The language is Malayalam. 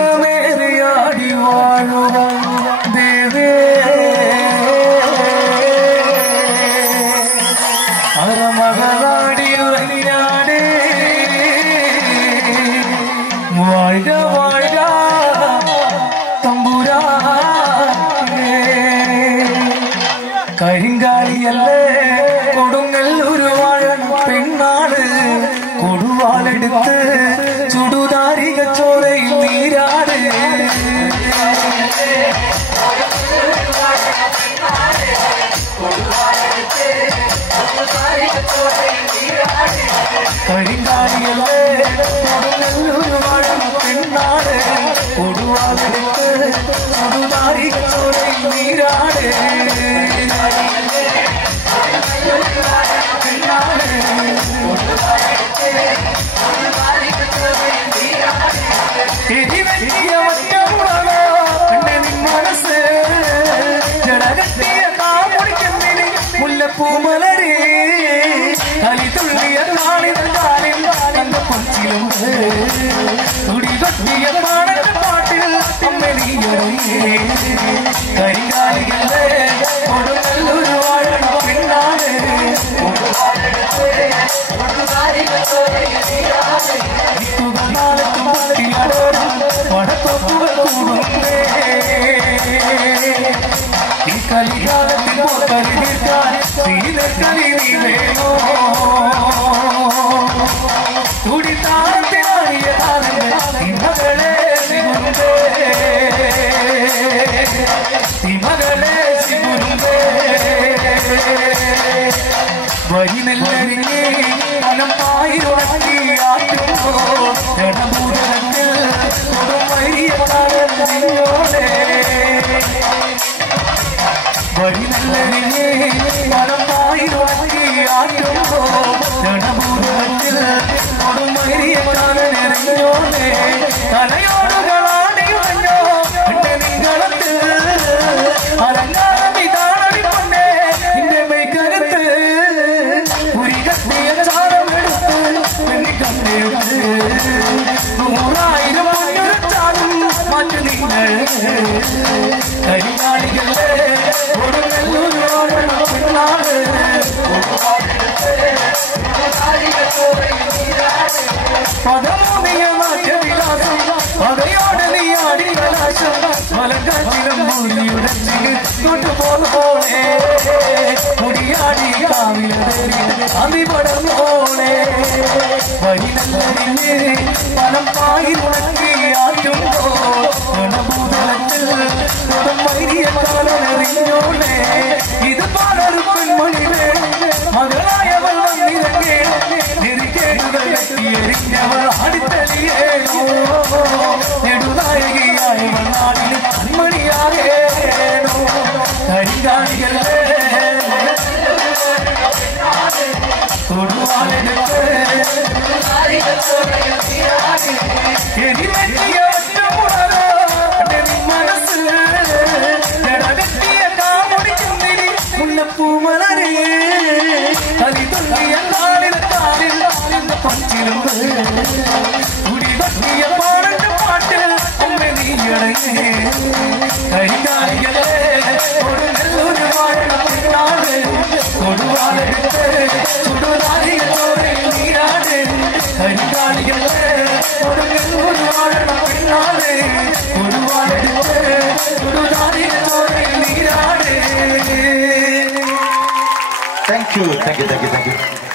വേദാളമേറിയാടി വാഴുക ദേവേ അരമകളാടി ഉറങ്ങിയാടേ വാഴ വാഴ തമ്പുരാനേ കരിങ്കാലിയല്ലേ കൊടുങ്ങല്ലൂർ വാഴണ പെണ്ണാട് കൊടുവാളെടുത്ത് ചുടുതാരിക ചോരയിൽ നീരാട് കരിങ്കാലിയല്ലേ കൊടുങ്ങല്ലൂർ വാഴണ പെണ്ണാട് കൊടുവാളെടുത്ത് ചുടുതാരിക ചോരയിൽ നീരാട് മനസ്സ് ജടകത്തിയ കാമുടിക്കെന്തിന് മുല്ലപ്പൂമലരേ കളിതുള്ളിയ കാളിത കാലിൽ കണ്ട കൊച്ചിലുണ്ട് തുടികൊട്ടിയ പാടന്റെ പാട്ടിൽ അമ്മനീയൊരുങ്ങേ കരിങ്കാലികളെ കൊടുങ്ങല്ലൂർ വാഴണ പെണ്ണാട് വടക്കൊപ്പുകൾ കൂടുന്നേ ഈ കലികാലത്തിൽ കരിക്കാൻ ശ്രീലക്കലി നീ വേണോ തുടിത്താളത്തിനാടിയ മകളെ സിഗുണ്ടേ മകളെ സിഗുണ്ടേ വഴി നെല്ലരിങ്ങി മനപ്പായിരുണക്കി ആറ്റുമ്പോ ജനഭൂതത്തിൽ കൊടുമരിയ കാലത്തിനോടെ വഴി നെല്ലരിങ്ങി മനപ്പായിരുണക്കി ആറ്റുമ്പോ ജനഭൂതത്തിൽ കൊടുമരിയ കാലനെറിഞ്ഞോടെ തലയോടുകളാടിയുറഞ്ഞോ എന്റെ നിങ്ങളത്തിൽ അലങ്കാരം ഇതാണി കൊണ്ടേ എന്റെ മെയ്ക്കരുത്ത് ഉരികത്തിയ ചാരമെടുത്ത് പെണ്ണിക്കണ്ടയുണ്ട് 100,000 പൊന്നുരച്ചാലും മാറ്റു നിങ്ങൾ കരിങ്കാലികളെ കൊടുങ്ങല്ലൂർ വാഴണ പെണ്ണാട് പദമൂന്നിയ മാറ്റവിലാസം പതയോടെ നീ ആടി കലാശം മലങ്കാറ്റിലും മൂലിയുടച്ച് കൊണ്ടുപോകുമ്പോളെ മുടിയാടി കാവിലേറി അമിപടർന്നോളെ വഴിനല്ലരിഞ്ഞ് പണം പായി ഉണക്കി ആറ്റുമ്പോൾ ഗണഭൂതലത്തിൽ കൊടുമരിയ കാലനെറിഞ്ഞോളെ ഇത് പാലൊരു പെൺമണിവേ മകളായവൾ വന്നിരങ്ങേ നെരിക്കേടുകൾ എത്തിയെറിഞ്ഞവൾ അടിത്തലിയേണോ നെടുനായകിയായവൾ നാടിന് കൺമണിയാകേണോ കരിങ്കാലികളെ കൊടുവാളെടുത്ത് എരിവെട്ടിയ ഒറ്റമുണരോ മനസ്സ് ജടകത്തിയ കാമുടിക്കുന്നിരി മുല്ലപ്പൂമലരേ കളിതുള്ളിയ കാലിൽ കണ്ട പച്ചിലുണ്ട് തുടികൊട്ടിയ പാടന്റെ പാട്ടിൽ അമ്മ നീയടങ്ങേ കരിങ്കാലികളെ കൊടുങ്ങല്ലൂർ വാഴണ പെണ്ണാട് കൊടുവാളെടുത്ത് ചുടുതാരിക ചോരയിൽ നീരാട് കരിങ്കാലികളെ കൊടുങ്ങല്ലൂർ വാഴണ പെണ്ണാട് കൊടുവാളെടുത്ത് ചുടുതാരിക ചോരയിൽ നീരാട്. Thank you.